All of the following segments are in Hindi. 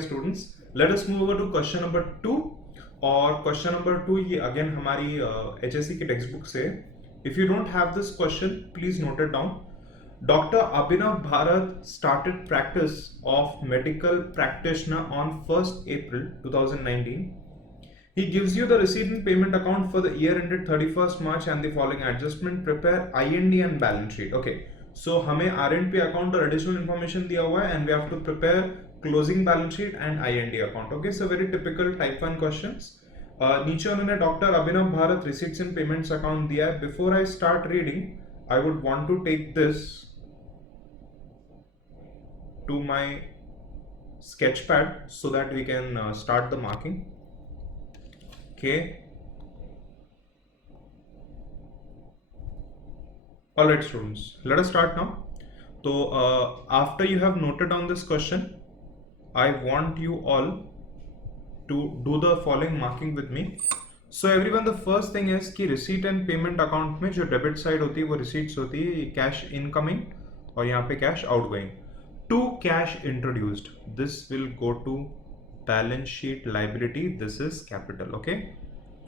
Students, let us move over to question number 2। और क्वेश्चन नंबर 2 ये अगेन हमारी एचएससी की टेक्स्ट बुक से। If you don't have this question please note it down. Doctor Abhinav Bharat started practice of medical practitioner on 1st April 2019. He gives you the receipt and payment account for the year ended 31st March and the following adjustment. Prepare IND and balance sheet. Okay, so हमें RNP account और additional information दिया हुआ है and we have to prepare closing balance sheet and IND account. Okay, so very typical type 1 questions. नीचे उन्होंने doctor Abhinav Bharat receipts and payments account दिया है. Before I start reading, I would want to take this to my sketchpad so that we can start the marking. Okay. All right, students. Let us start now. So, after you have noted on this question, I want you all to do the following marking with me. So, everyone, the first thing is कि receipt and payment account में जो debit side होती है वो receipts होती है, ये cash incoming और यहाँ पे cash outgoing. To cash introduced, this will go to balance sheet liability. This is capital. Okay,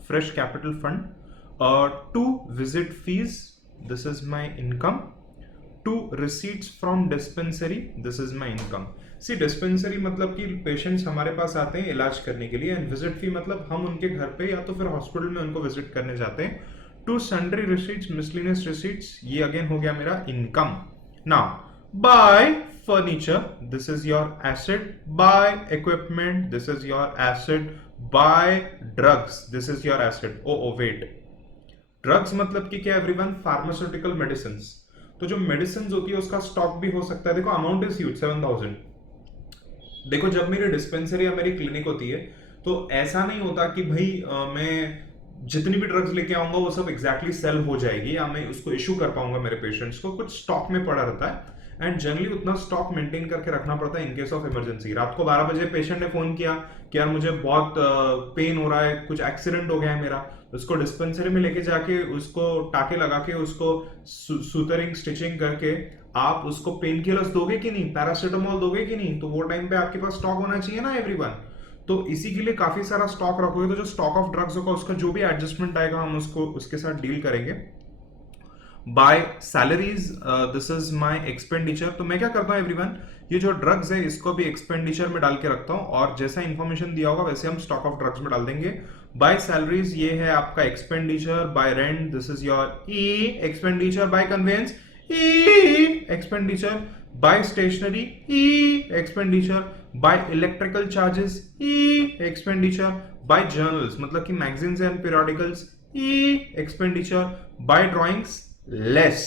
fresh capital fund. To visit fees, this is my income. To receipts from dispensary, this is my income. See, dispensary मतलब कि पेशेंट्स हमारे पास आते हैं इलाज करने के लिए, एंड विजिट फी मतलब हम उनके घर पे या तो फिर हॉस्पिटल में उनको विजिट करने जाते हैं. To sundry receipts, miscellaneous receipts, ये अगेन हो गया मेरा income. Now by furniture, this is your asset. Buy equipment, this is your asset. Buy drugs, this is your asset. Oh wait, drugs मतलब कि क्या एवरीवन? Pharmaceutical medicine. तो जो मेडिसिन होती है उसका स्टॉक भी हो सकता है. देखो अमाउंट इज ह्यूज, 7000. देखो जब मेरी डिस्पेंसरी या मेरी क्लिनिक होती है तो ऐसा नहीं होता कि भाई मैं जितनी भी ड्रग्स लेके आऊंगा वो सब एग्जैक्टली सेल हो जाएगी या मैं उसको इशू कर पाऊंगा मेरे पेशेंट्स को. कुछ स्टॉक में पड़ा रहता है एंड जनरली उतना स्टॉक मेंटेन करके रखना पड़ता है इन केस ऑफ इमरजेंसी. रात को 12 बजे पेशेंट ने फोन किया कि यार मुझे बहुत पेन हो रहा है, कुछ एक्सीडेंट हो गया है मेरा, उसको डिस्पेंसरी में लेके जाके उसको टाके लगा के उसको सूतरिंग स्टिचिंग करके आप उसको पेन किलर्स दोगे कि नहीं, पैरासिटामोल दोगे कि नहीं? तो वो टाइम पे आपके पास स्टॉक होना चाहिए ना एवरीवन. तो इसी के लिए काफी सारा स्टॉक रखोगे तो जो स्टॉक ऑफ ड्रग्स होगा उसका जो भी एडजस्टमेंट आएगा हम उसको उसके साथ डील करेंगे. By salaries, this is my expenditure. तो मैं क्या करता हूं एवरीवन, ये जो ड्रग्स है इसको भी एक्सपेंडिचर में डाल के रखता हूं और जैसा इंफॉर्मेशन दिया होगा वैसे हम स्टॉक ऑफ ड्रग्स में डाल देंगे. बाय सैलरीज ये है आपका expenditure. By rent, this is your E expenditure. By conveyance, E expenditure. By stationery, E expenditure. By electrical charges, E expenditure. By journals मतलब कि magazines and periodicals, E expenditure. By drawings, less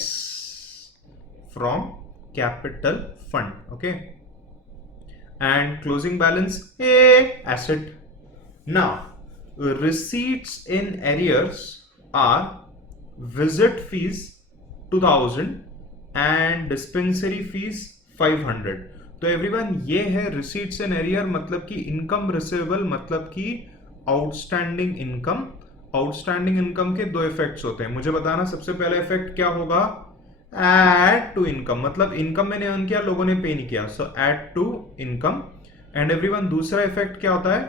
from capital fund. Okay, and closing balance, a asset. Now receipts in arrears are visit fees 2000 and dispensary fees 500. तो एवरीवन ये है receipts in arrear मतलब कि इनकम रिसीवेबल मतलब कि आउटस्टैंडिंग इनकम. आउटस्टैंडिंग इनकम के दो इफेक्ट्स होते हैं, मुझे बताना. सबसे पहला इफेक्ट क्या होगा? एड टू इनकम मतलब इनकम मैंने अर्न किया, लोगों ने पे नहीं किया, so add to income. And everyone दूसरा इफेक्ट क्या होता है?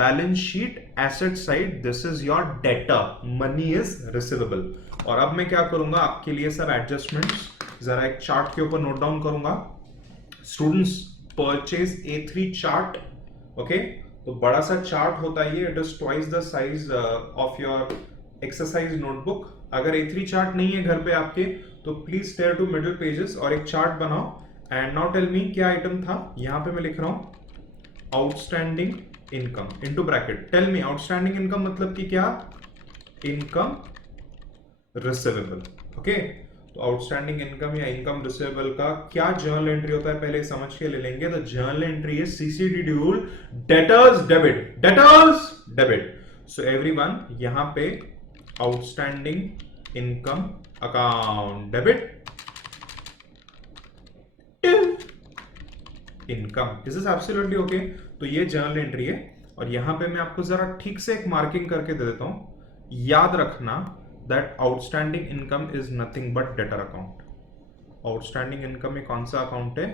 Balance sheet asset side, this is your debtor, money is receivable. और अब मैं क्या करूंगा आपके लिए सब एडजस्टमेंट्स जरा एक चार्ट के ऊपर नोट डाउन करूंगा. Students, purchase A3 chart. Okay, तो बड़ा सा चार्ट होता है ये, it is twice the size of your exercise notebook. अगर A3 चार्ट नहीं है घर पे आपके तो please stare two middle pages और एक चार्ट बनाओ. एंड नाउ टेल मी क्या आइटम था. यहां पे मैं लिख रहा हूं outstanding income into bracket. Tell me outstanding income मतलब कि क्या? Income receivable. ओके, तो आउटस्टैंडिंग इनकम या इनकम रिसीवेबल का क्या जर्नल एंट्री होता है पहले समझ के ले लेंगे. The journal entry is CCD dual debtors debit. Debtors debit. So everyone यहां पे outstanding income account debit income. This is absolutely okay. तो ये जर्नल एंट्री है और यहां पे मैं आपको जरा ठीक से एक मार्किंग करके दे देता हूं. याद रखना that outstanding income is nothing but debtor account. Outstanding income में कौन सा अकाउंट है?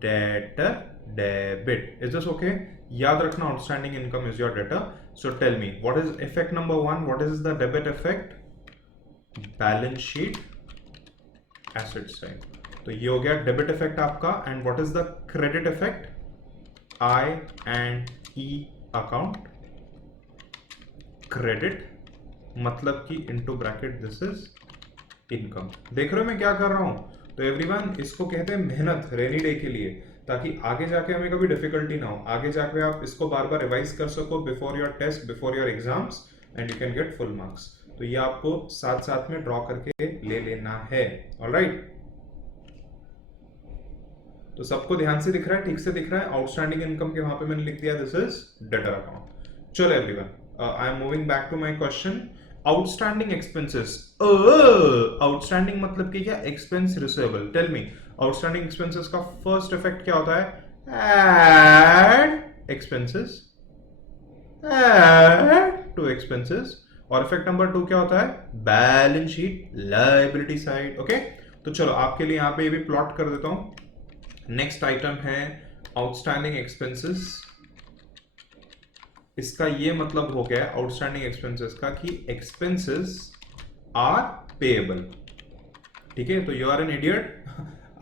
debtor, debit. Is this okay? याद रखना outstanding income is your debtor. So tell me, what is effect number 1? What is the debit effect? Balance sheet, asset side. तो ये हो गया डेबिट इफेक्ट आपका. And what is the credit effect? I and E account credit, मतलब कि into bracket this is income. देख रहे हो मैं क्या कर रहा हूं? तो एवरीवन, इसको कहते हैं मेहनत रेनी डे के लिए, ताकि आगे जाके हमें कभी डिफिकल्टी ना हो. आगे जाके आप इसको बार बार रिवाइज कर सको before your test, before your exams, and you can get full marks. तो ये आपको साथ साथ में ड्रॉ करके ले लेना है. ऑलराइट, तो सबको ध्यान से दिख रहा है, ठीक से दिख रहा है. आउटस्टैंडिंग इनकम के वहां पे मैंने लिख दिया दिस इज डेटर अकाउंट. चलो everyone, I am moving back to my question. Outstanding expenses. Outstanding मतलब कि क्या? Expense receivable. Tell me, outstanding expenses का फर्स्ट इफेक्ट क्या होता है? Add expenses, add to expenses. और इफेक्ट नंबर 2 क्या होता है? Balance sheet, liability side. Okay, तो चलो आपके लिए यहां पे ये भी प्लॉट कर देता हूं. नेक्स्ट आइटम है आउटस्टैंडिंग एक्सपेंसेस. इसका ये मतलब हो गया आउटस्टैंडिंग एक्सपेंसेस का कि एक्सपेंसेस आर पेएबल. ठीक है, तो यू आर एन इडियट.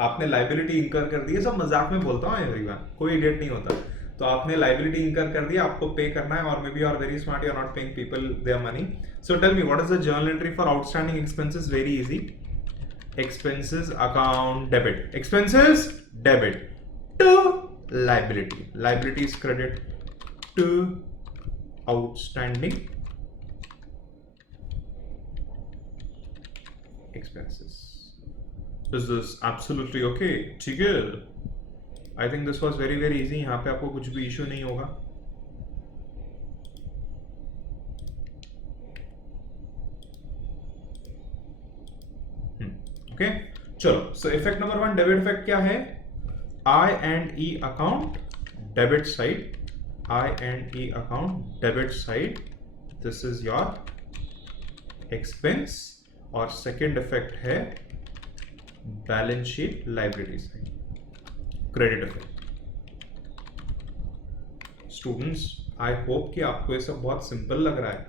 आपने लाइबिलिटी इंकर कर दी है. सब मजाक में बोलता हूं एवरीवन, कोई इडियट नहीं होता. तो आपने लाइबिलिटी इंकर कर दिया, आपको पे करना है. और maybe you are very smart, you are not paying people their money. So tell me, what is the journal entry for outstanding expenses? Very easy. Expenses account debit. Expenses debit to liability. Liability is credit to outstanding expenses. Is this absolutely okay? ठीक है. I think this was very very easy. यहाँ पे आपको कुछ भी इशू नहीं होगा. ओके, चलो. So effect number 1 debit effect क्या है? I and E account debit side. I and E account debit side, this is your expense. और सेकेंड इफेक्ट है balance sheet, liability side, credit effect. Students, I hope कि आपको ये सब बहुत सिंपल लग रहा है.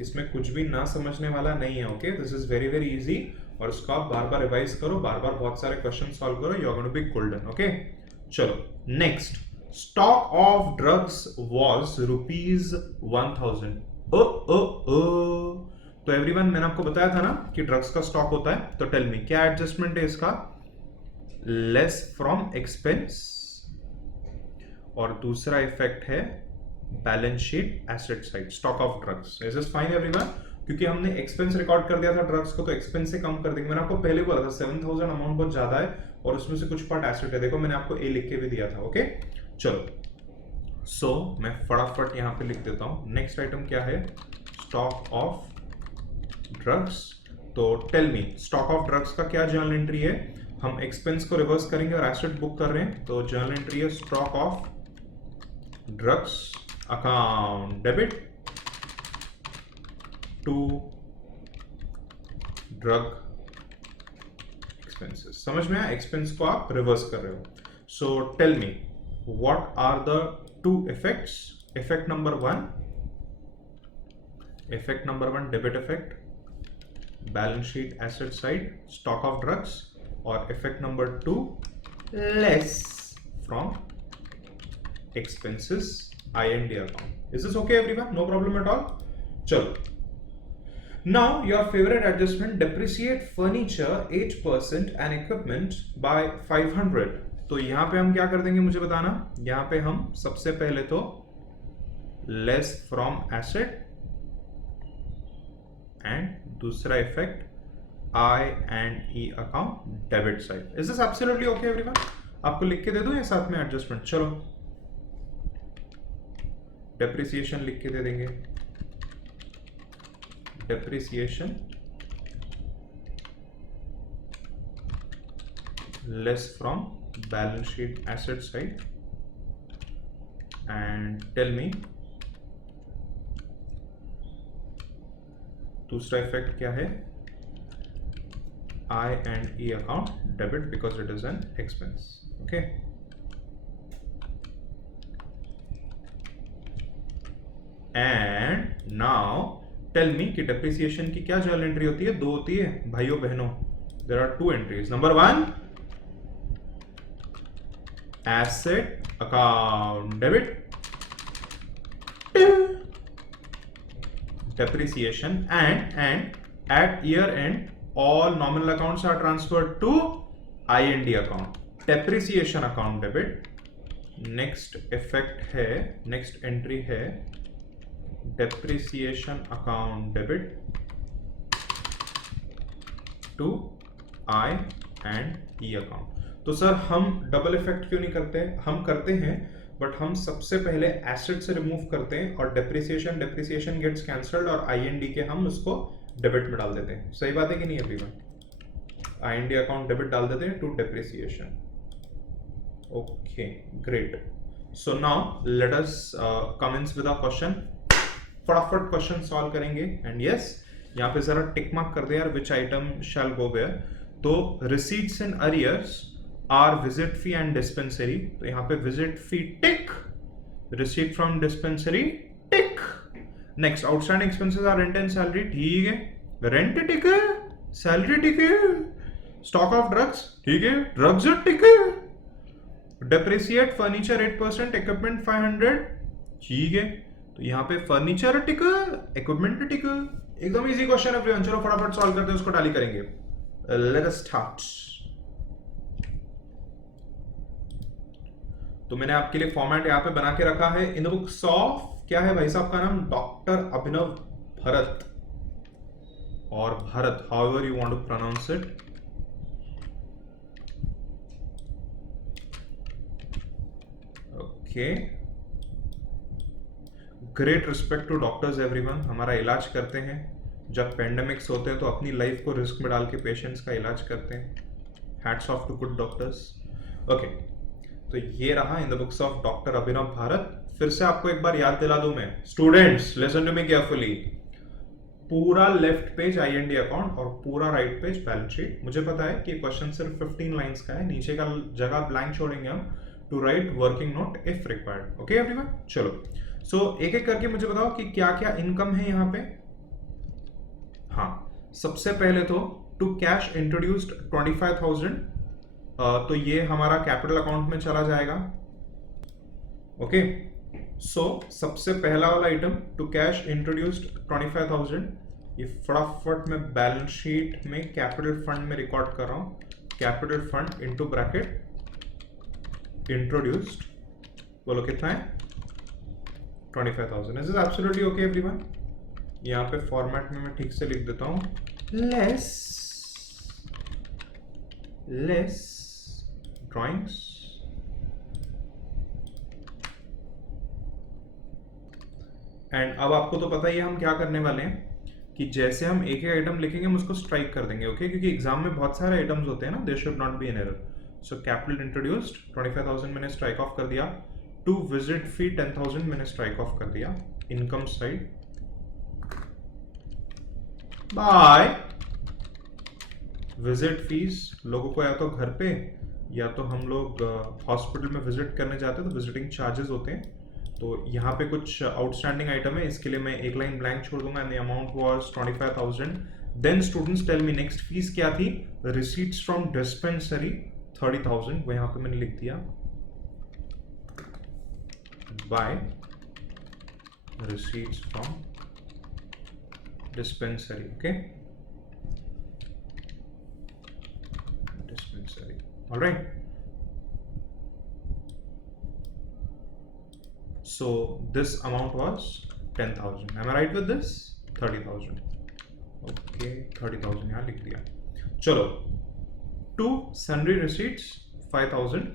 इसमें कुछ भी ना समझने वाला नहीं है. Okay, this is very very easy. और इसको आप बार बार रिवाइज करो, बार बार बहुत सारे क्वेश्चन सॉल्व करो. You are going to be golden. Okay, चलो next. Stock of drugs was ₹1000. तो एवरीवन, मैंने आपको बताया था ना कि ड्रग्स का स्टॉक होता है. तो टेल मी, क्या एडजस्टमेंट है इसका? Less from expense. और दूसरा इफेक्ट है balance sheet, asset side, stock of drugs. Is this fine everyone? क्योंकि हमने एक्सपेंस रिकॉर्ड कर दिया था ड्रग्स को, तो एक्सपेंस से कम कर देंगे. मैंने आपको पहले बोला था 7000 अमाउंट बहुत ज्यादा है, और उसमें से कुछ पार्ट एसेट है. देखो मैंने आपको ए लिख के भी दिया था. ओके, चलो. सो मैं फटाफट यहां पे लिख देता हूं. नेक्स्ट आइटम क्या है? Stock of drugs. तो tell me, stock of drugs का क्या जर्नल एंट्री है? हम एक्सपेंस को रिवर्स करेंगे और एसेट बुक कर रहे हैं. तो जर्नल एंट्री है stock of drugs account debit to drug expenses. समझ में आया? एक्सपेंस को आप रिवर्स कर रहे हो. So tell me, what are the two effects? Effect number 1, effect number 1 debit effect, balance sheet, asset side, stock of drugs. और effect number 2, less from expenses, I and D account. Is this okay everyone? No problem at all. चलो. Now your favorite adjustment, depreciate furniture 8% and equipment by 500. तो यहां पे हम क्या कर देंगे मुझे बताना. यहां पे हम सबसे पहले तो लेस फ्रॉम एसेट, एंड दूसरा effect I and E account debit side. Is this absolutely okay everyone? आपको लिख के दे दूं या साथ में एडजस्टमेंट? चलो, डेप्रिसिएशन लिख के दे देंगे. depreciation less from balance sheet, asset side. And tell me, दूसरा इफेक्ट क्या है? I and E account debit because it is an expense. Okay, and now tell me कि डेप्रिसिएशन की क्या जर्नल एंट्री होती है? दो होती है भाइयों बहनों. There are two entries. Number 1 asset account debit depreciation and at year end all nominal accounts are transferred to IND account. Depreciation account debit. next effect है, next entry है depreciation account debit to I and E account. तो सर हम डबल इफेक्ट क्यों नहीं करते? हम करते हैं, बट हम सबसे पहले एसेट से रिमूव करते हैं और डेप्रिसिएशन गेट्स कैंसल्ड और आईएनडी के हम उसको डेबिट में डाल देते हैं. सही बात है कि नहीं एवरीवन? आईएनडी अकाउंट डेबिट डाल देते हैं to depreciation. Okay great. So now let us commence with a question. फटाफट क्वेश्चन सॉल्व करेंगे. एंड यस, यहाँ पे जरा टिक मार्क कर दे यार, which item shall go where. तो receipts in arrears are visit fee and dispensary. तो यहाँ पे visit fee tick, receipt from dispensary tick. Next outstanding expenses are rent and salary. ठीक है, रेंट टिक है, सैलरी टिक है, स्टॉक ऑफ ड्रग्स ठीक है, ड्रग्स टिक है, डेप्रिसिएट फर्नीचर 8%, इक्विपमेंट 500. ठीक है, तो यहाँ पे फर्नीचर टिक, इक्विपमेंट टिक. एकदम इजी क्वेश्चन है एवरीवन. चलो फटाफट सॉल्व करते हैं, उसको टाली करेंगे. Let us start. तो मैंने आपके लिए फॉर्मेट यहाँ पे बना के रखा है. इन द बुक्स ऑफ, क्या है भाई साहब का नाम? डॉक्टर अभिनव भरत और Bharat, however you want to pronounce it. Okay, great respect to doctors everyone. हमारा इलाज करते हैं. जब पेंडेमिक्स होते हैं तो अपनी लाइफ को रिस्क में डाल के पेशेंट्स का इलाज करते हैं. Hats off to good doctors. Okay, तो ये रहा in the books of doctor Abhinav Bharat. फिर से आपको एक बार याद दिला दूं मैं. Students listen to me carefully. पूरा लेफ्ट पेज आईएनडी अकाउंट और पूरा राइट पेज बैलेंस शीट. मुझे पता है कि क्वेश्चन सिर्फ 15 लाइंस का है. नीचे का जगह ब्लैंक छोड़ेंगे हम to write working note if required. Okay everyone, चलो. सो एक एक करके मुझे बताओ कि क्या क्या इनकम है यहाँ पे. हाँ, सबसे पहले तो टू कैश इंट्रोड्यूस्ड 25,000. तो ये हमारा कैपिटल अकाउंट में चला जाएगा. ओके, सो सबसे पहला वाला आइटम टू कैश इंट्रोड्यूस्ड 25,000. ये फटाफट मैं बैलेंस शीट में कैपिटल फंड में रिकॉर्ड कर रहा हूं. Capital fund into bracket introduced. बोलो कितना है? 25,000. Is absolutely okay everyone. यहाँ पे फॉर्मेट में मैं ठीक से लिख देता हूं. लेस ड्राइंग्स एंड अब आपको तो पता ही है हम क्या करने वाले हैं कि जैसे हम एक एक आइटम लिखेंगे हम उसको स्ट्राइक कर देंगे. ओके, क्योंकि एग्जाम में बहुत सारे आइटम्स होते हैं ना. There should not be an error. So capital introduced 25,000 मैंने स्ट्राइक ऑफ कर दिया. टू विजिट फी 10,000 मैंने स्ट्राइक ऑफ कर दिया. Income side by visit fees. लोगों को या तो घर पे या तो हम लोग हॉस्पिटल में विजिट करने जाते हैं तो विजिटिंग चार्जेस होते हैं. तो यहाँ पे कुछ आउटस्टैंडिंग आइटम है, इसके लिए मैं एक लाइन ब्लैंक छोड़ दूंगा. And the amount was 25,000. Then students tell me next fees क्या थी? Receipts from dispensary 30,000. वो यहाँ पे मैंने लिख दिया by receipts from dispensary. Okay, dispensary. All right, so this amount was 10,000. Am I right with this? 30,000. Okay, 30,000 यहाँ लिख दिया. चलो, to sundry receipts 5,000.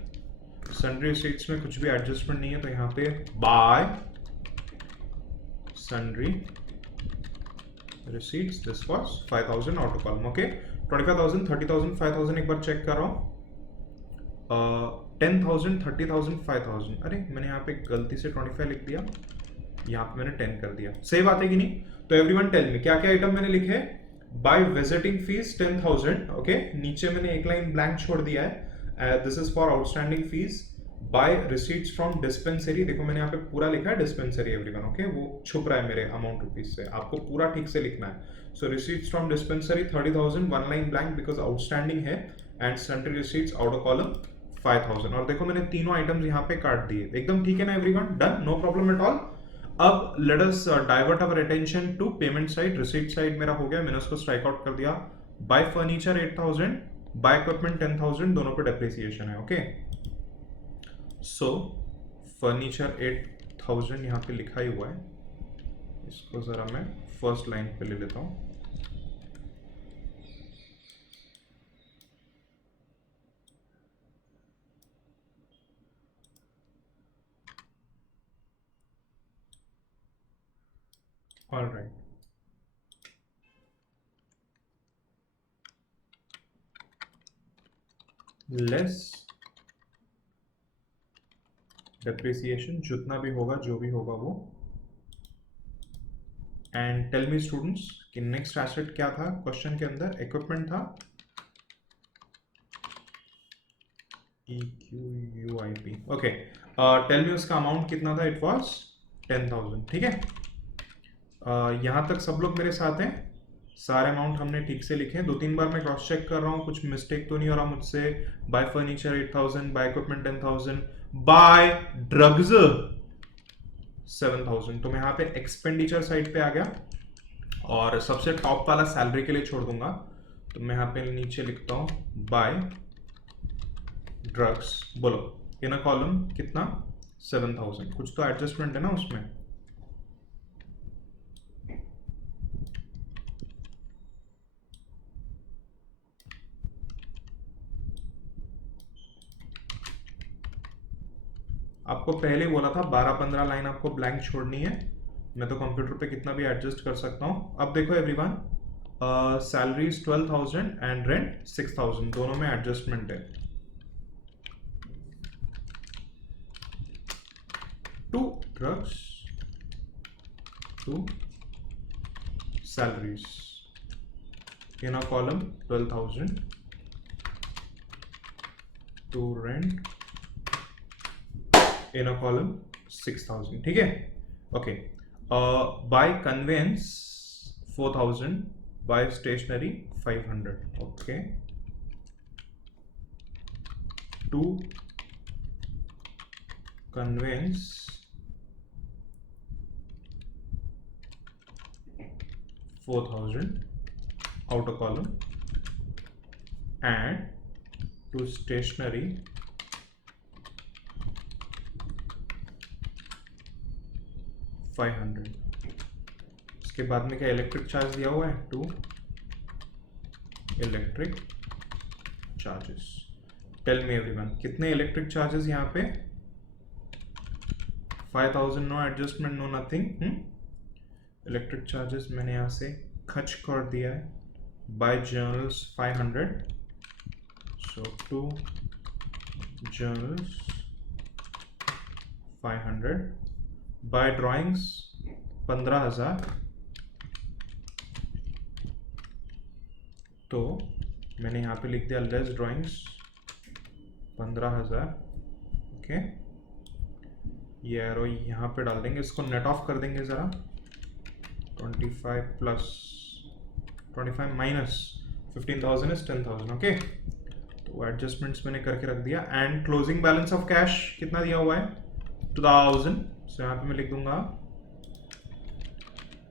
sundry receipts में कुछ भी एडजस्टमेंट नहीं है, तो यहाँ पे by sundry receipts this was 5,000 auto column. Okay, 25,000, 30,000, 5,000 एक बार चेक कर रहा हूँ. 10,000, 30,000, 5,000. अरे मैंने यहाँ पे गलती से 25 लिख दिया, यहाँ पे मैंने 10 कर दिया. सही बात है कि नहीं? तो एवरीवन टेल मी क्या क्या आइटम मैंने लिखे. By visiting fees 10,000. ओके, नीचे मैंने एक लाइन ब्लैंक छोड़ दिया है. This is for outstanding fees. By receipts from dispensary, देखो मैंने यहाँ पे पूरा लिखा है डिस्पेंसरी एवरीवन, ओके, वो छुप रहा है मेरे अमाउंट रुपीज से, आपको पूरा ठीक से लिखना है। So receipts from dispensary 30,000, one line blank because outstanding है, and sundry receipts outer column 5,000। और देखो मैंने तीनों आइटम्स यहाँ पे काट दिए, एकदम ठीक है ना everyone, done, no problem at all. अब let us divert our attention to payment side. Receipt side मेरा हो गया, मैंने उसको स्ट्राइक आउट कर दिया। बाय फर्नीचर 8,000, बाय इक्विपमेंट 10,000, दोनों पे डेप्रिसिएशन है, ओके। सो फर्नीचर 8,000 यहाँ पे लिखा ही हुआ है, इसको जरा मैं फर्स्ट लाइन पे ले लेता हूँ। ऑल राइट, लेस डेप्रिसिएशन, जितना भी होगा जो भी होगा वो। एंड टेल मी स्टूडेंट्स कि नेक्स्ट एसेट क्या था क्वेश्चन के अंदर? इक्विपमेंट था EQUIP, ओके। टेल मी उसका अमाउंट कितना था? इट वाज 10,000, ठीक है। यहाँ तक सब लोग मेरे साथ हैं? सारे अमाउंट हमने ठीक से लिखे हैं। 2-3 बार मैं क्रॉस चेक कर रहा हूँ, कुछ मिस्टेक तो नहीं हो रहा मुझसे। By furniture 8,000, by equipment 10,000, by drugs 7,000। तो मैं यहाँ पे एक्सपेंडिचर साइड पे आ गया और सबसे टॉप वाला सैलरी के लिए छोड़ दूंगा। तो मैं यहाँ पे नीचे लिखता हूँ बाय ड्रग्स, बोलो इन अ कॉलम कितना? 7,000। कुछ तो एडजस्टमेंट है ना उसमें? आपको पहले बोला था 12-15 लाइन आपको ब्लैंक छोड़नी है। मैं तो कंप्यूटर पे कितना भी एडजस्ट कर सकता हूँ। अब देखो एवरीवन, सैलरीज 12,000 एंड रेंट 6,000, दोनों में एडजस्टमेंट है। To drugs, to salaries in a column 12,000, to rent in a column 6,000, ठीक है, okay. By conveyance 4,000, by stationery 500, okay. To conveyance 4,000 outer column and to stationery 500। इसके बाद में क्या इलेक्ट्रिक चार्ज दिया हुआ है? To electric charges. Tell me everyone, कितने इलेक्ट्रिक चार्जेस यहाँ पे? 5,000, no adjustment, no nothing. Electric charges मैंने यहाँ से खर्च कर दिया है। By journals 500, so to journals 500। By drawings 15,000, तो मैंने यहाँ पे लिख दिया लेस ड्राइंग्स 15,000, ओके। ये एरो यहाँ पे डाल देंगे, इसको नेट ऑफ कर देंगे ज़रा। 25 प्लस 25 माइनस 15,000 इज 10,000, ओके। तो एडजस्टमेंट्स मैंने करके रख दिया। And closing balance of cash कितना दिया हुआ है? 2,000। सो यहाँ पे मैं लिख दूंगा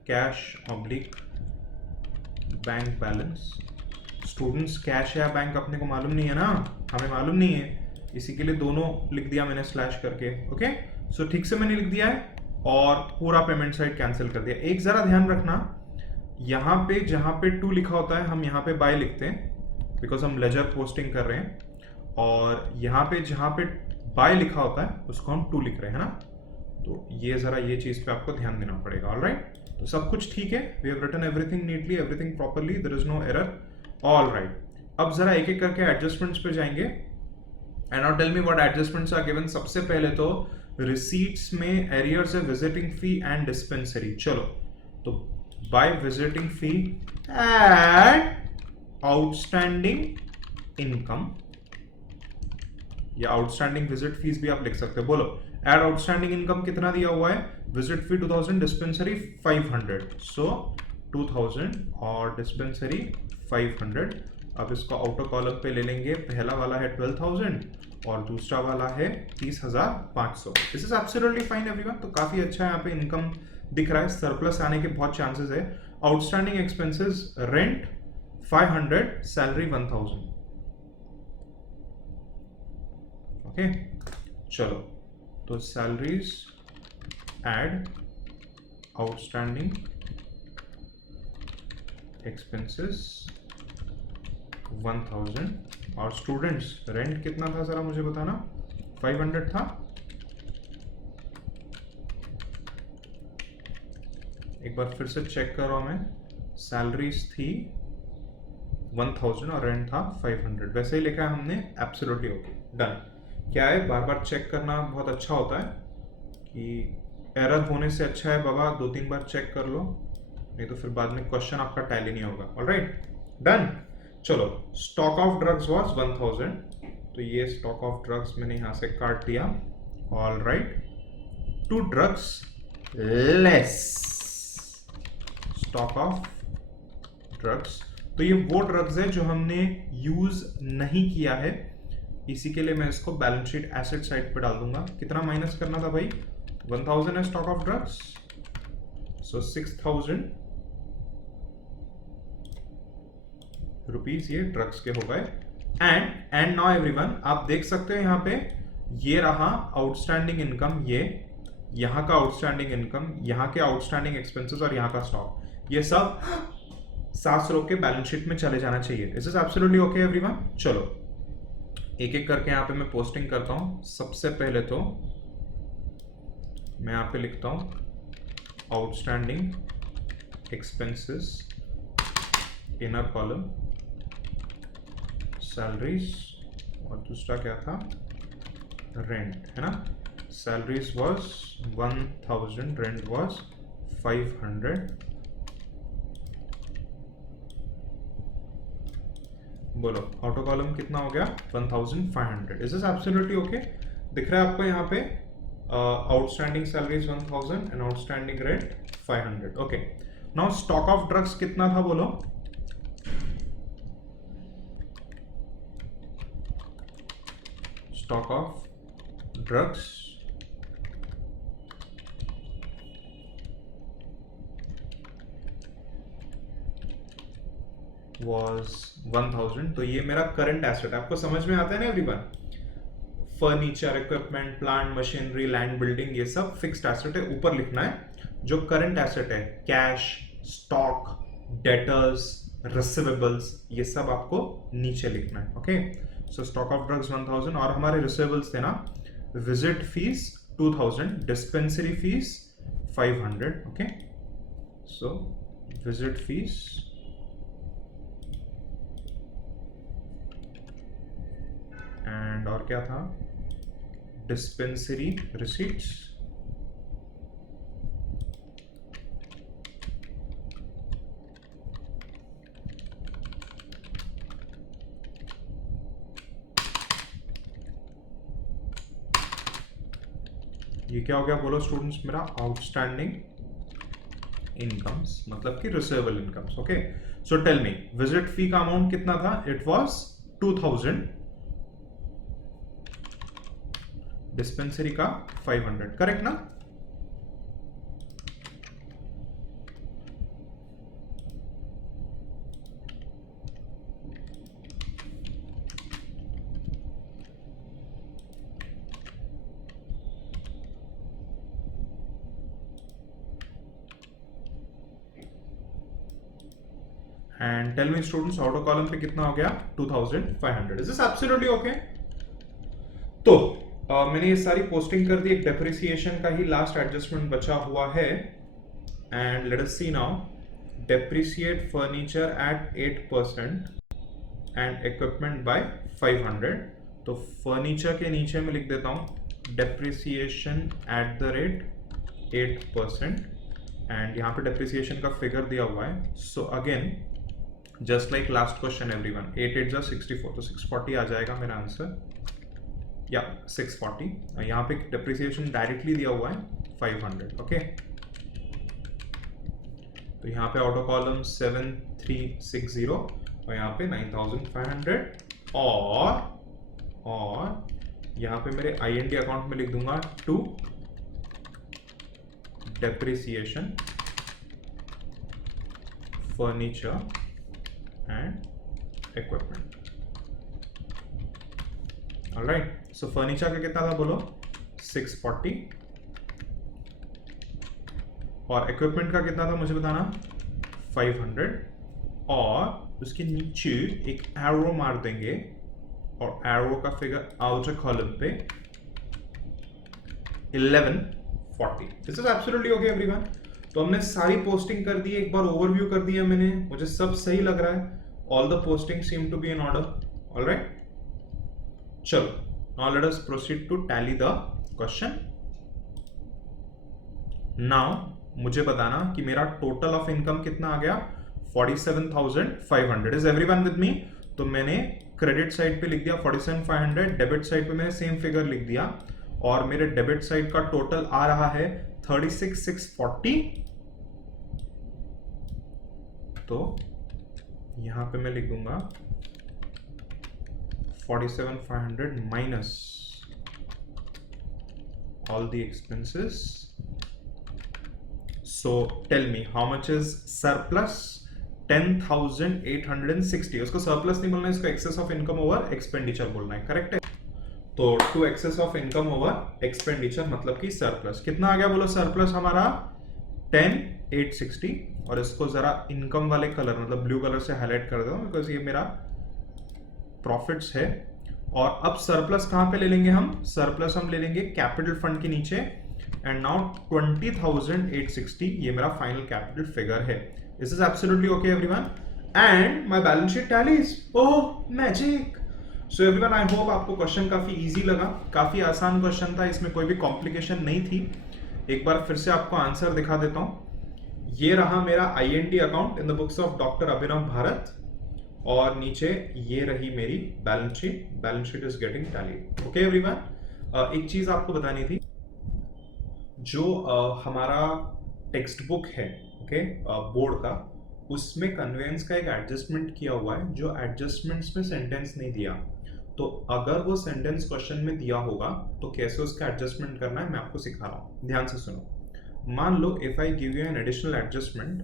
cash oblique bank balance. Students, cash या बैंक अपने को मालूम नहीं है ना, हमें मालूम नहीं है, इसी के लिए दोनों लिख दिया मैंने स्लैश करके, ओके। सो ठीक से मैंने लिख दिया है और पूरा पेमेंट साइड कैंसिल कर दिया। एक जरा ध्यान रखना, यहाँ पे जहाँ पे टू लिखा होता है हम यहाँ पे बाय लिखते हैं बिकॉज हम लेजर पोस्टिंग कर रहे हैं, और यहाँ पे जहाँ पे बाय लिखा होता है उसको हम टू लिख रहे हैं ना। तो ये जरा ये चीज पे आपको ध्यान देना पड़ेगा। ऑलराइट, तो सब कुछ ठीक है, we have written everything neatly, everything properly, there is no error. Alright, अब जरा एक एक करके एडजस्टमेंट्स पे जाएंगे। And now tell me what adjustments are given. सबसे पहले तो रिसीट्स में एरियर्स है विजिटिंग फी एंड डिस्पेंसरी। चलो, तो by visiting fee and outstanding income, या आउटस्टैंडिंग विजिट फीस भी आप लिख सकते हो। बोलो एड आउटस्टैंडिंग इनकम कितना दिया हुआ है, विजिट फी 2000, डिस्पेंसरी 500, सो 2000 और डिस्पेंसरी 500। अब इसको आउटर कॉलम पे ले लेंगे, पहला वाला है 12,000 और दूसरा वाला है 30,500। This is absolutely fine everyone. तो काफी अच्छा यहाँ पे इनकम दिख रहा है, सरप्लस आने के बहुत चांसेस है। Outstanding expenses rent 500, salary 1000। Okay चलो, तो सैलरीज एड आउटस्टैंडिंग एक्सपेंसेस 1000 और स्टूडेंट्स रेंट कितना था जरा मुझे बताना, 500 था। एक बार फिर से चेक कर रहा हूं मैं, सैलरीज थी 1000 और रेंट था 500, वैसे ही लिखा है हमने, एब्सोल्युटली ओके डन। क्या है, बार बार चेक करना बहुत अच्छा होता है, कि एरर होने से अच्छा है बाबा 2-3 बार चेक कर लो, नहीं तो फिर बाद में क्वेश्चन आपका टैली नहीं होगा। Alright done. चलो, स्टॉक ऑफ ड्रग्स वाज 1000, तो ये स्टॉक ऑफ ड्रग्स मैंने यहां से काट दिया। Alright, to drugs less stock of drugs, तो ये वो ड्रग्स है जो हमने यूज नहीं किया है, इसी के लिए मैं इसको बैलेंस शीट एसेट साइड पे डाल दूंगा। कितना माइनस करना था भाई, 1000 है stock of drugs, so 6000 rupees ये ड्रग्स के हो गए। एंड नाउ एवरीवन, आप देख सकते हो यहाँ पे ये रहा आउटस्टैंडिंग इनकम, ये यहाँ का आउटस्टैंडिंग इनकम, यहाँ के आउटस्टैंडिंग एक्सपेंसेस और यहाँ का स्टॉक, ये सब साथ रोक के बैलेंस शीट में चले जाना चाहिए। This is absolutely okay everyone. चलो एक एक करके यहाँ पे मैं पोस्टिंग करता हूँ। सबसे पहले तो मैं यहाँ पे लिखता हूँ outstanding expenses, inner column salaries, और दूसरा क्या था, रेंट, है ना। सैलरीज वाज 1000, रेंट वाज 500, बोलो ऑटो कॉलम कितना हो गया, 1500। Is this absolutely okay? दिख रहा है आपको यहाँ पे outstanding salaries 1000 and outstanding rent 500। Okay, now stock of drugs कितना था बोलो, स्टॉक ऑफ ड्रग्स was 1000, तो ये मेरा करंट एसेट। आपको समझ में आता है ना everyone, furniture, equipment, plant machinery, land, building, ये सब फिक्स्ड एसेट है, ऊपर लिखना है। जो करंट एसेट है, कैश, स्टॉक, डेटर्स, रिसीवेबल्स, ये सब आपको नीचे लिखना है। Okay, so stock of drugs 1000 और हमारे रिसीवेबल्स थे ना, visit fees 2000, dispensary fees 500। Okay, so visit fees and और क्या था, डिस्पेंसरी रिसीट्स, ये क्या हो गया बोलो स्टूडेंट्स, मेरा आउटस्टैंडिंग इनकम्स, मतलब कि receivable incomes. Okay, so tell me visit fee का अमाउंट कितना था, इट वाज 2000, डिस्पेंसरी का 500, करेक्ट ना। And tell me students outer column पे कितना हो गया, 2500। Is this absolutely okay? तो मैंने ये सारी पोस्टिंग कर दी, एक डेप्रिसिएशन का ही लास्ट एडजस्टमेंट बचा हुआ है। And let us see now, depreciate furniture at 8% and equipment by 500। तो फर्नीचर के नीचे मैं लिख देता हूँ depreciation at the rate 8%, and यहाँ पे डेप्रिसिएशन का फिगर दिया हुआ है। So again just like last question everyone, 8 8 जा 64, तो 640 आ जाएगा मेरा आंसर। या 640, यहाँ पे डेप्रिसिएशन डायरेक्टली दिया हुआ है 500, ओके। तो यहाँ पे ऑटो कॉलम 7360 और यहाँ पे 9500 और यहाँ पे मेरे IND अकाउंट में लिख दूंगा to depreciation furniture and equipment. Alright, so furniture का कितना था बोलो 640 और इक्विपमेंट का कितना था मुझे बताना 500 और उसके नीचे एक एरो मार देंगे और एरो का फिगर आउटर कॉलम पे 1140। This is absolutely okay everyone. तो हमने सारी पोस्टिंग कर दी, एक बार ओवरव्यू कर दिया मैंने, मुझे सब सही लग रहा है। All the posting seem to be in order. Alright, चलो now let us proceed to tally the question. Now मुझे बताना कि मेरा टोटल ऑफ इनकम कितना आ गया 47,500। Is everyone with me? तो मैंने क्रेडिट साइड पे लिख दिया 47,500, डेबिट साइड पे मैंने सेम फिगर लिख दिया और मेरे डेबिट साइड का टोटल आ रहा है 36,640। तो यहां पे मैं लिख दूंगा 47,500 minus all the expenses. So tell me how much is surplus? 10,860। उसको सरप्लस नहीं बोलना है, इसको excess of income over expenditure बोलना है, करेक्ट है? तो to excess of income over expenditure मतलब कि सरप्लस कितना आ गया बोलो? सरप्लस हमारा 10,860 और इसको जरा इनकम वाले कलर मतलब ब्लू कलर से हाईलाइट कर दो बिकॉज ये मेरा प्रॉफिट्स है। और अब सरप्लस कहां पे ले लेंगे हम? सरप्लस हम ले लेंगे कैपिटल फंड के नीचे एंड नाउ 20,860 ये मेरा फाइनल कैपिटल फिगर है। This is absolutely okay everyone and my balance sheet tallies. Oh magic! So everyone I hope आपको क्वेश्चन काफी इजी लगा, काफी आसान क्वेश्चन था, इसमें कोई भी कॉम्प्लिकेशन नहीं थी। एक बार फिर से आपको आंसर दिखा देता हूं। ये रहा मेरा IND account in the books of doctor Abhinav Bharat और नीचे ये रही मेरी balance sheet. Balance sheet is getting tallied. Okay everyone, एक चीज आपको बतानी थी, जो हमारा टेक्स्ट बुक है ओके बोर्ड का, उसमें कन्वेंस का एक एडजस्टमेंट किया हुआ है, जो एडजस्टमेंट्स में सेंटेंस नहीं दिया। तो अगर वो सेंटेंस क्वेश्चन में दिया होगा तो कैसे उसका एडजस्टमेंट करना है मैं आपको सिखा रहा हूं, ध्यान से सुनो। मान लो if I give you an additional adjustment,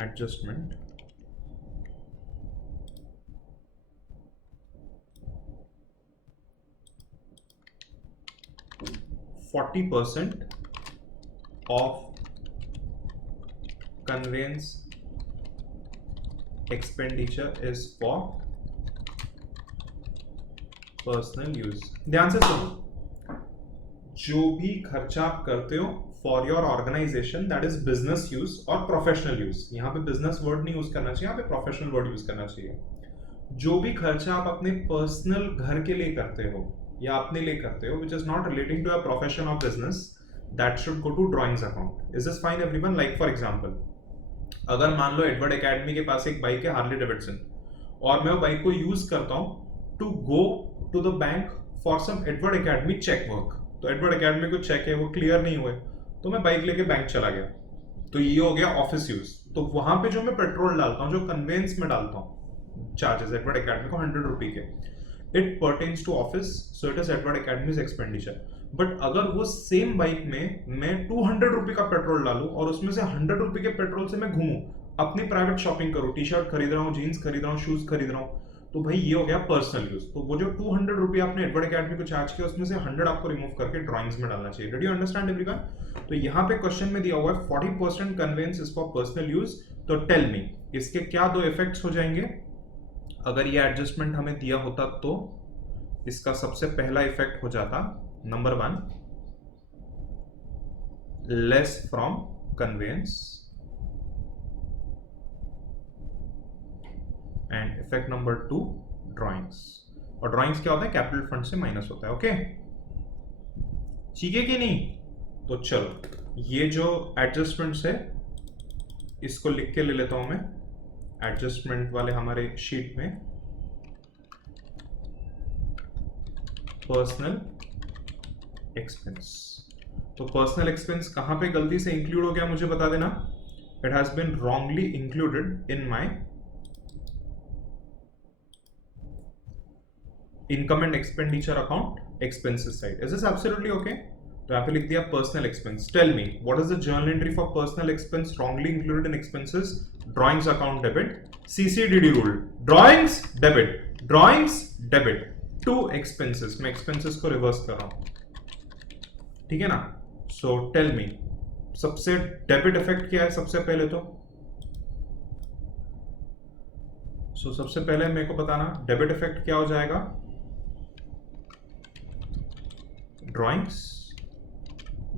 adjustment 40% of conveyance expenditure is for personal use। ध्यान से सुनो, जो भी खर्चा आप करते हो for your organisation that is business use और प्रोफेशनल यूज। यहाँ पे बिजनेस वर्ड नहीं यूज करना चाहिए, यहाँ पे प्रोफेशनल वर्ड यूज करना चाहिए। जो भी खर्चा आप अपने पर्सनल घर के लिए करते हो या अपने लिए करते हो which is not relating to a profession or business, that should go to drawings account। is this fine everyone? like for example, अगर मान लो एडवर्ड एकेडमी के पास एक बाइक है हार्ले डेविडसन और मैं वो बाइक को यूज करता हूं to go to the bank for some Edward Academy check work. तो एडवर्ड एकेडमी को चेक है वो क्लियर नहीं हुए तो मैं बाइक लेके बैंक चला गया, तो ये हो गया ऑफिस यूज। तो वहां पे जो मैं पेट्रोल डालता हूँ, जो कन्वेंस में डालता हूँ चार्जेस एडवर्ड एकेडमी को 100 रुपए के, it pertains to office, so it is Edward Academy's expenditure। But अगर वो सेम बाइक में मैं 200 रुपए का पेट्रोल डालूं और उसमें से 100 रुपए के पेट्रोल से मैं घूमूं, अपनी प्राइवेट शॉपिंग करूं, टी शर्ट खरीद रहा हूं, जीन्स खरीद रहा हूं, शूज खरीद रहा हूं, तो भाई ये हो गया पर्सनल यूज। तो वो जो 200 रुपए आपने एडवर्ड एकेडमी को चार्ज किया उसमें से 100 आपको रिमूव करके ड्राइंग्स में डालना चाहिए। Did you understand everyone? तो यहाँ पे क्वेश्चन में दिया हुआ है 40% conveyance is for personal use. तो टेल मी इसके क्या दो इफेक्ट्स हो जाएंगे अगर ये एडजस्टमेंट हमें दिया होता? तो इसका सबसे पहला इफेक्ट हो जाता number 1, less from conveyance, and effect number 2 drawings. और ड्राइंग्स क्या होता है? कैपिटल फंड से माइनस होता है। ओके, ठीक है कि नहीं? तो चलो ये जो एडजस्टमेंट्स है इसको लिख के ले लेता हूं मैं एडजस्टमेंट वाले हमारे शीट में। Personal expense. तो पर्सनल एक्सपेंस कहां पे गलती से इंक्लूड हो गया मुझे बता देना। It has been wrongly included in my income and expenditure account expenses side. Is this absolutely okay? तो यहाँ पे लिख दिया personal expense. Tell me what is the journal entry for personal expense wrongly included in expenses? Drawings account debit, CCDD rule, drawings debit, drawings debit to expenses. मैं एक्सपेंसेस को रिवर्स कर रहा हूं, ठीक है ना? सो टेल मी सबसे डेबिट इफेक्ट क्या है सबसे पहले तो? सबसे पहले मेरे को बताना डेबिट इफेक्ट क्या हो जाएगा?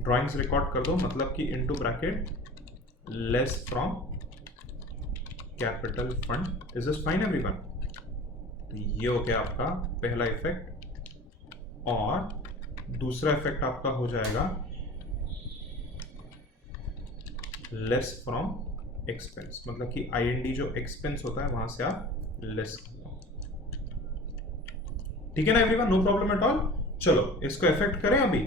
ड्राइंग्स रिकॉर्ड कर दो, मतलब कि into bracket less from capital fund. Is this fine everyone? तो ये हो गया आपका पहला इफेक्ट। और दूसरा इफेक्ट आपका हो जाएगा लेस फ्रॉम एक्सपेंस, मतलब कि आईएनडी जो एक्सपेंस होता है वहां से आप लेस कर दो। ठीक है ना everyone? No problem at all. चलो इसको इफेक्ट करें। अभी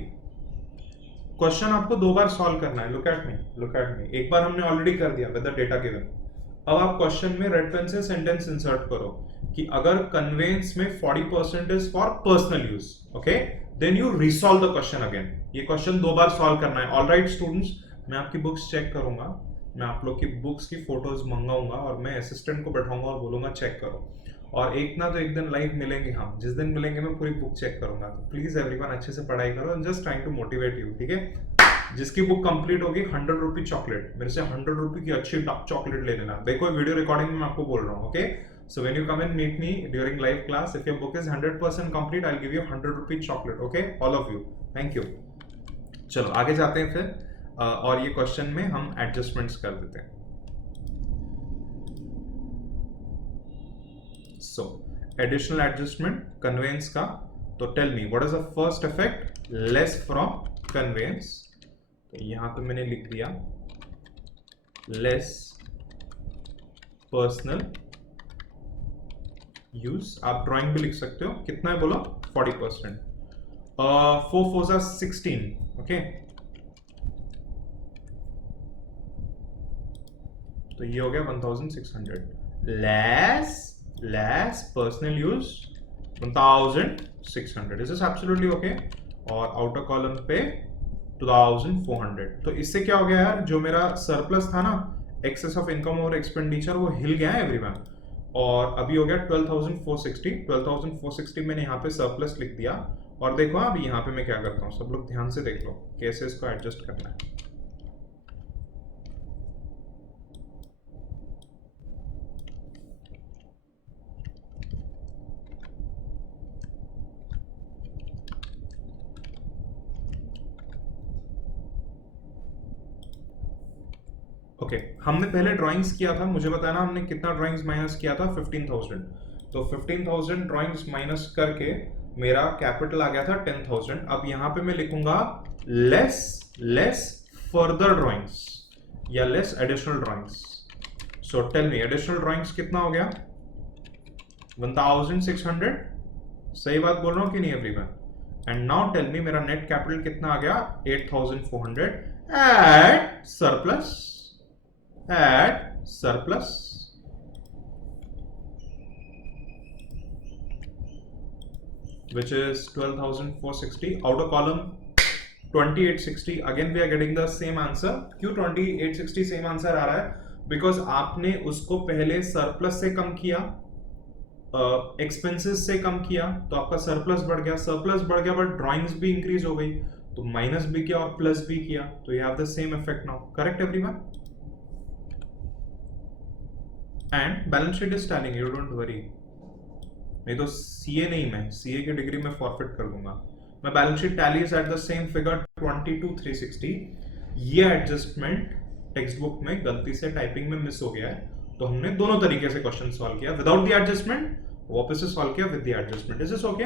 क्वेश्चन आपको 2 बार सॉल्व करना है। Look at me. एक बार हमने ऑलरेडी कर दिया विद द डेटा गिवन। अब आप क्वेश्चन में रेड पेन से सेंटेंस इंसर्ट करो कि अगर कन्वेंस में 40% is for personal use, okay, then you resolve the question again. ये क्वेश्चन 2 बार सॉल्व करना है। ऑलराइट स्टूडेंट्स, मैं आपकी बुक्स चेक करूंगा, मैं आप लोग की बुक्स की फोटोज मंगाऊंगा और मैं असिस्टेंट को बैठाऊंगा और बोलूंगा चेक करो। और एक ना तो एक दिन लाइव मिलेंगे हम, जिस दिन मिलेंगे मैं पूरी बुक चेक करूंगा। तो प्लीज एवरीवन अच्छे से पढ़ाई करो, just trying to motivate you, ठीक है? जिसकी बुक कंप्लीट होगी 100 रुपी चॉकलेट, मेरे से 100 रुपी की अच्छी डार्क चॉकलेट ले लेना। देखो वीडियो रिकॉर्डिंग में मैं आपको बोल रहा हूँ, okay? So when you come and meet me during live class, if your book is 100% complete, I will give you 100 rupee chocolate, okay? All of you, thank you. चलो आगे जाते हैं फिर, और ये क्वेश्चन में हम एडजस्टमेंट्स कर देते हैं। सो एडिशनल एडजस्टमेंट कन्वेंस का, तो tell me what is the first effect? Less from conveyance. तो यहां पे मैंने लिख दिया लेस पर्सनल यूज। आप ड्राइंग भी लिख सकते हो। कितना है बोलो? 40%। 4 4 are 16, ओके? तो ये हो गया 1600 less personal use 1600। Is this absolutely okay? और आउटर कॉलम पे 2400। तो इससे क्या हो गया यार, जो मेरा सरप्लस था ना, एक्सेस ऑफ इनकम और एक्सपेंडिचर, वो हिल गया है एवरीवन। और अभी हो गया 12,460। 12,460 मैंने यहाँ पे सरप्लस लिख दिया। और देखो अभी यहाँ पे मैं क्या करता हूँ, सब लोग ध्यान से देख लो कैसे इसको एडजस्ट करना है। ओके, हमने पहले ड्राइंग्स किया था, मुझे बताना हमने कितना ड्राइंग्स माइनस किया था? 15,000। तो 15,000 ड्राइंग्स माइनस करके मेरा कैपिटल आ गया था 10,000। अब यहां पे मैं लिखूंगा लेस फर्दर ड्राइंग्स या less additional drawings. So tell me additional drawings कितना हो गया? 1600। सही बात बोल रहा हूं कि नहीं everyone? And now tell me मेरा नेट कैपिटल कितना आ गया? 8,400 at surplus which is 12,460. outer column 2860. again we are getting the same answer. क्यों 2860 सेम आंसर आ रहा है? बिकॉज आपने उसको पहले सरप्लस से कम किया, एक्सपेंसेस से कम किया, तो आपका सरप्लस बढ़ गया। सरप्लस बढ़ गया बट ड्राइंग्स भी इंक्रीज हो गई, तो माइनस भी किया और प्लस भी किया, तो you have the same effect now. Correct everyone? And balance sheet is टैलिंग, you don't worry. नहीं तो सीए नहीं, मैं सीए की डिग्री में फॉरफिट कर दूंगा। मैं balance sheet tally is at the same figure 22,360। ये एडजस्टमेंट टेक्स्ट बुक में गलती से टाइपिंग में मिस हो गया है, तो हमने दोनों तरीके से क्वेश्चन सॉल्व किया, विदाउट द एडजस्टमेंट, वापस से सॉल्व किया with the adjustment. Is this okay?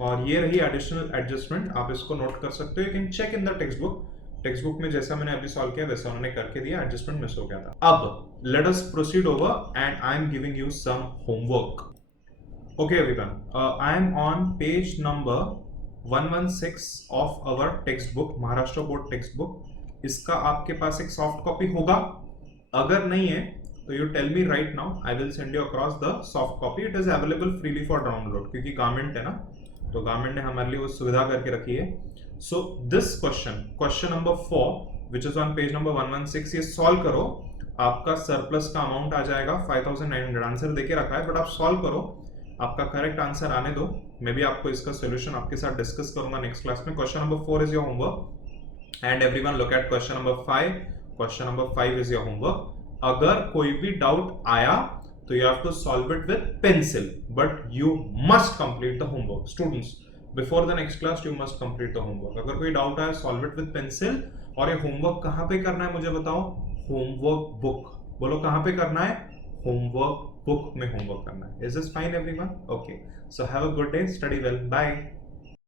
और ये रही एडिशनल एडजस्टमेंट, आप इसको नोट कर सकते हो। You can check in the text book. Text book में जैसा मैंने अभी सॉल्व किया वैसा उन्होंने करके दिया, एडजस्टमेंट मिस हो गया था। अब let us proceed over and I am giving you some homework. Okay everyone, I am on page number 116 of our text book, Maharashtra board text book, इसका आपके पास एक सॉफ्ट कॉपी होगा? अगर नहीं है तो you tell me right now, I will send you across the soft copy. It is available freely for download, क्योंकि गवर्नमेंट है ना, तो गवर्नमेंट ने हमारे लिए वो सुविधा करके रखी है. So this question number 4 which is on page number 116, ये सॉल्व करो. आपका सरप्लस का अमाउंट आ जाएगा 5900. आंसर देके रखा है, बट आप सॉल्व करो, आपका करेक्ट आंसर आने दो. मैं भी आपको इसका सोल्यूशन आपके साथ डिस्कस करूंगा नेक्स्ट क्लास में. Question number 4 is your homework and everyone look at question number 5. Question number 5 is your homework. अगर कोई भी डाउट आया तो you have to solve it with pencil, but you must complete the homework. Students, before the next class you must complete the homework. अगर कोई डाउट आया solve it with pencil. और ये होमवर्क कहाँ पे करना है मुझे बताओ? Homework book. बोलो कहाँ पे करना है? होमवर्क बुक में होमवर्क करना है. Is this fine everyone? Okay. So have a good day. Study well. Bye.